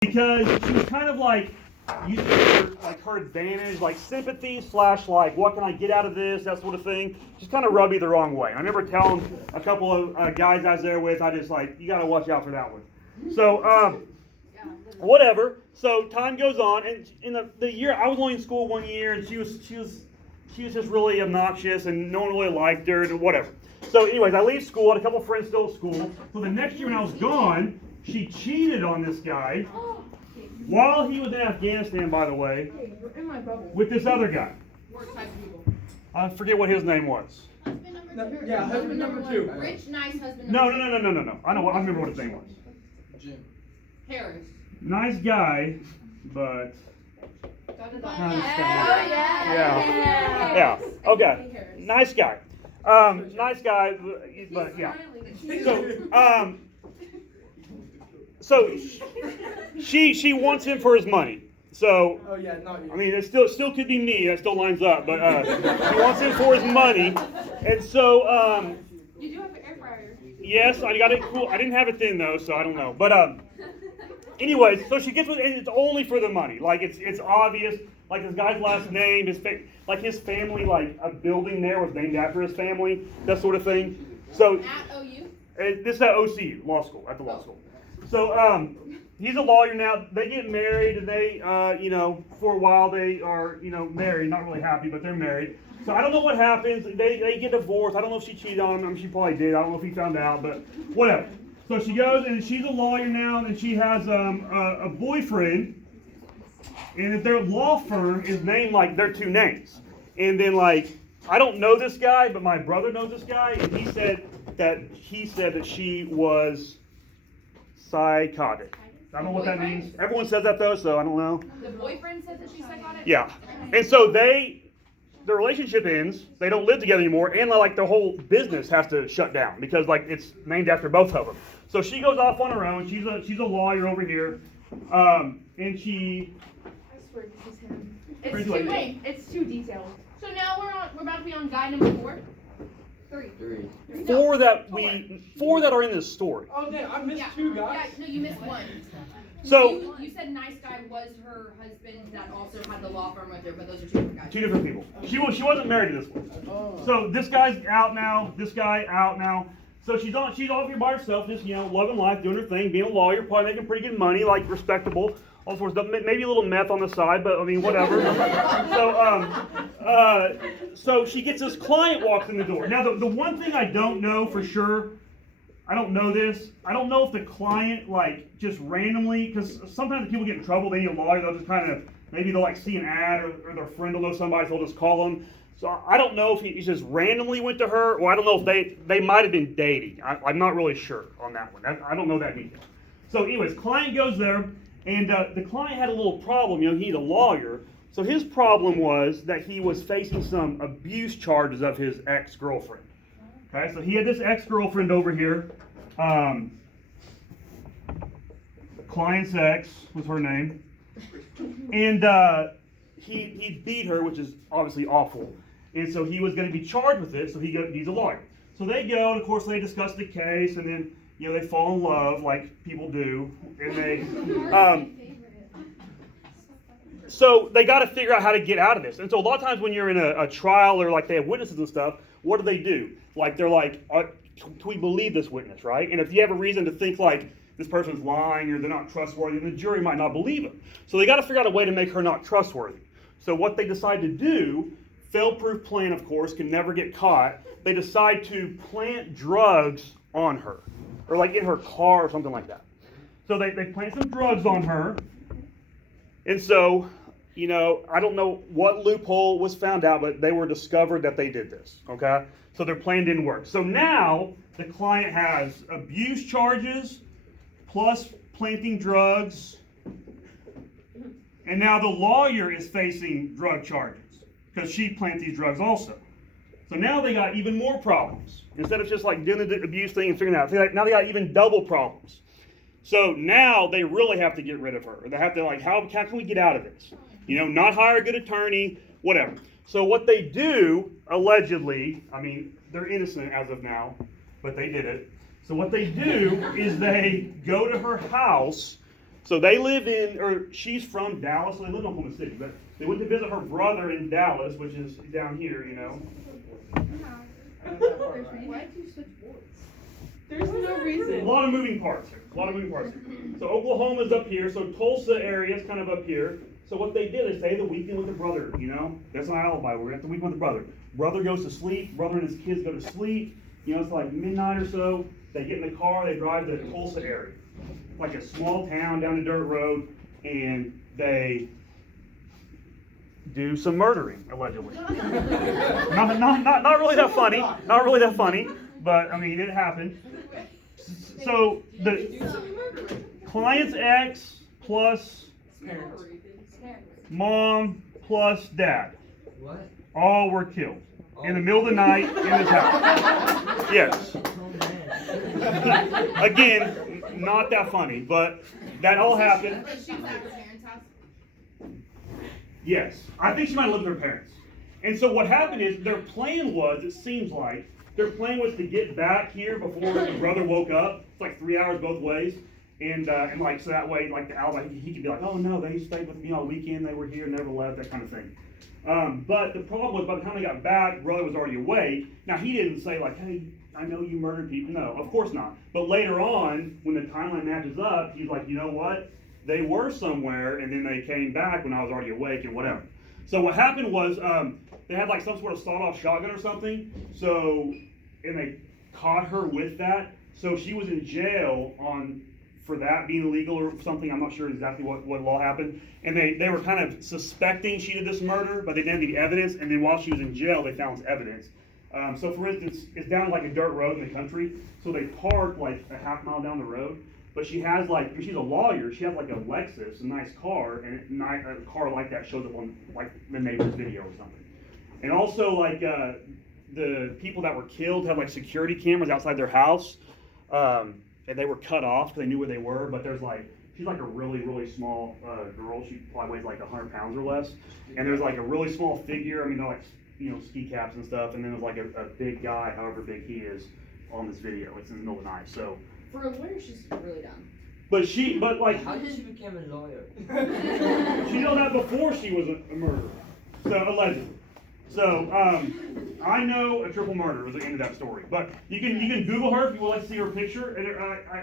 because she was kind of like using her advantage, like sympathy slash like what can I get out of this, that sort of thing. Just kind of rubbed me the wrong way. I remember telling a couple of guys I was there with, I just like, you got to watch out for that one. So whatever. So time goes on, and in the year I was only in school 1 year, and she was just really obnoxious, and no one really liked her, and whatever. So anyways, I leave school, I had a couple of friends still at school. So the next year when I was gone, she cheated on this guy while he was in Afghanistan, by the way, with this other guy. I forget what his name was. Husband number two. Yeah, husband number two. Rich, nice husband No. number two. I remember what his name was. Jim. Harris. Nice guy, but yeah. Okay. Nice guy. Nice guy, but yeah. So she wants him for his money. So Oh yeah, not you. I mean, it still could be me. That still lines up, but she wants him for his money, and so You do have an air fryer. yes, I got it. Cool. I didn't have it then though, so I don't know. But anyways, so she gets with, and it's only for the money. Like it's obvious. Like this guy's last name, his family, like a building there was named after his family, that sort of thing. So At OU? this is at OCU, law school, at the law school. So he's a lawyer now. They get married, and they, for a while they are, married. Not really happy, but they're married. So I don't know what happens. They get divorced. I don't know if she cheated on him. I mean, she probably did. I don't know if he found out, but whatever. So she goes, and she's a lawyer now, and she has a boyfriend. And their law firm is named like their two names. And then I don't know this guy, but my brother knows this guy, and he said that she was psychotic. I don't know what that means. Everyone says that though, so I don't know. The boyfriend said that she's psychotic? Yeah. And so their relationship ends, they don't live together anymore, and the whole business has to shut down because it's named after both of them. So she goes off on her own. She's a lawyer over here. And she This is him. It's too detailed. So now we're about to be on guy number 4? 3. four that are in this story. Oh damn, I missed two guys. Yeah, no, you missed one. So you said nice guy was her husband that also had the law firm with her, but those are 2 different guys. two different people. She wasn't married to this one. Oh. So this guy's out now. This guy out now. So she's off here by herself, just loving life, doing her thing, being a lawyer, probably making pretty good money, respectable, all sorts of stuff. Maybe a little meth on the side, but I mean whatever. So she gets this client walks in the door. Now the one thing I don't know for sure, I don't know this. I don't know if the client just randomly, because sometimes people get in trouble, they need a lawyer. They'll just kind of maybe they'll see an ad or their friend will know somebody, so they'll just call them. So I don't know if he just randomly went to her, or I don't know if they might have been dating. I'm not really sure on that one. I don't know that detail. So anyways, client goes there, and the client had a little problem. He's a lawyer. So his problem was that he was facing some abuse charges of his ex-girlfriend. Okay, so he had this ex-girlfriend over here. Client's ex was her name. And he beat her, which is obviously awful. And so he was going to be charged with it, so he's a lawyer. So they go, and of course they discuss the case, and then they fall in love like people do, and they so they got to figure out how to get out of this. And so a lot of times when you're in a trial or they have witnesses and stuff, what do? They're do we believe this witness, right? And if you have a reason to think this person's lying or they're not trustworthy, the jury might not believe them. So they got to figure out a way to make her not trustworthy. So what they decide to do, fail-proof plan, of course, can never get caught. They decide to plant drugs on her, or in her car or something like that. So they plant some drugs on her, and so I don't know what loophole was found out, but they were discovered that they did this. Okay, so their plan didn't work. So now the client has abuse charges plus planting drugs. And now the lawyer is facing drug charges because she planted these drugs also. So now they got even more problems. Instead of just doing the abuse thing and figuring it out, now they got even double problems. So now they really have to get rid of her. They have to how can we get out of this? Not hire a good attorney, whatever. So what they do, allegedly, I mean, they're innocent as of now, but they did it. So what they do is they go to her house So they live she's from Dallas, so they live in Oklahoma City. But they went to visit her brother in Dallas, which is down here, you know. Why did you switch boards? There's no A reason. lot of moving parts here. So Oklahoma's up here, so Tulsa area is kind of up here. So what they did is stay the weekend with their brother, you know? That's an alibi. We're gonna have the weekend with the brother. Brother goes to sleep, brother and his kids go to sleep. You know, it's like midnight or so. They get in the car, they drive to the Tulsa area. Like a small town down a dirt road, and they do some murdering, allegedly. not really that funny. Not really that funny, but I mean, it happened. So the client's ex plus Parents. mom plus dad What? all were killed in the middle of the night in this house. Yes. Again, not that funny, but that all happened. But she was at her parents' house. Yes, I think she might have lived with her parents. And so what happened is their plan was, it seems like, their plan was to get back here before the brother woke up. It's like 3 hours both ways. And like, so that way, like the alibi, he could be like, oh no, they stayed with me all weekend, they were here, never left, that kind of thing. But the problem was, by the time they got back, brother was already awake. Now, he didn't say like, hey, I know you murdered people. No, of course not. But later on, when the timeline matches up, he's like, you know what? They were somewhere, and then they came back when I was already awake and whatever. So what happened was, they had like some sort of sawed-off shotgun or something. So, and they caught her with that. So she was in jail for that being illegal or something. I'm not sure exactly what law happened. And they were kind of suspecting she did this murder, but they didn't have any evidence. And then while she was in jail, they found evidence. So for instance, it's down like a dirt road in the country. So they park like a half mile down the road. But she has like, she's a lawyer, she has like a Lexus, a nice car, and a car like that shows up on like the neighbor's video or something. And also like the people that were killed had like security cameras outside their house, and they were cut off because they knew where they were. But there's like, she's like a really, really small girl. She probably weighs like 100 pounds or less. And there's like a really small figure. I mean, they're like, you know, ski caps and stuff. And then there's like a big guy, however big he is, on this video. It's in the middle of the night, so. For a lawyer, she's really dumb. But like, How did she become a lawyer? she knew that before she was a murderer. So, allegedly. So, I know a triple murder was the end of that story. But you can Google her if you would like to see her picture. And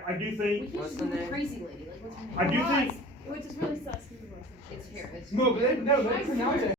I do think, What's the name? Crazy lady. Like, what's her name? I do think, Which is really sus. It's Harris. No, but they pronounce it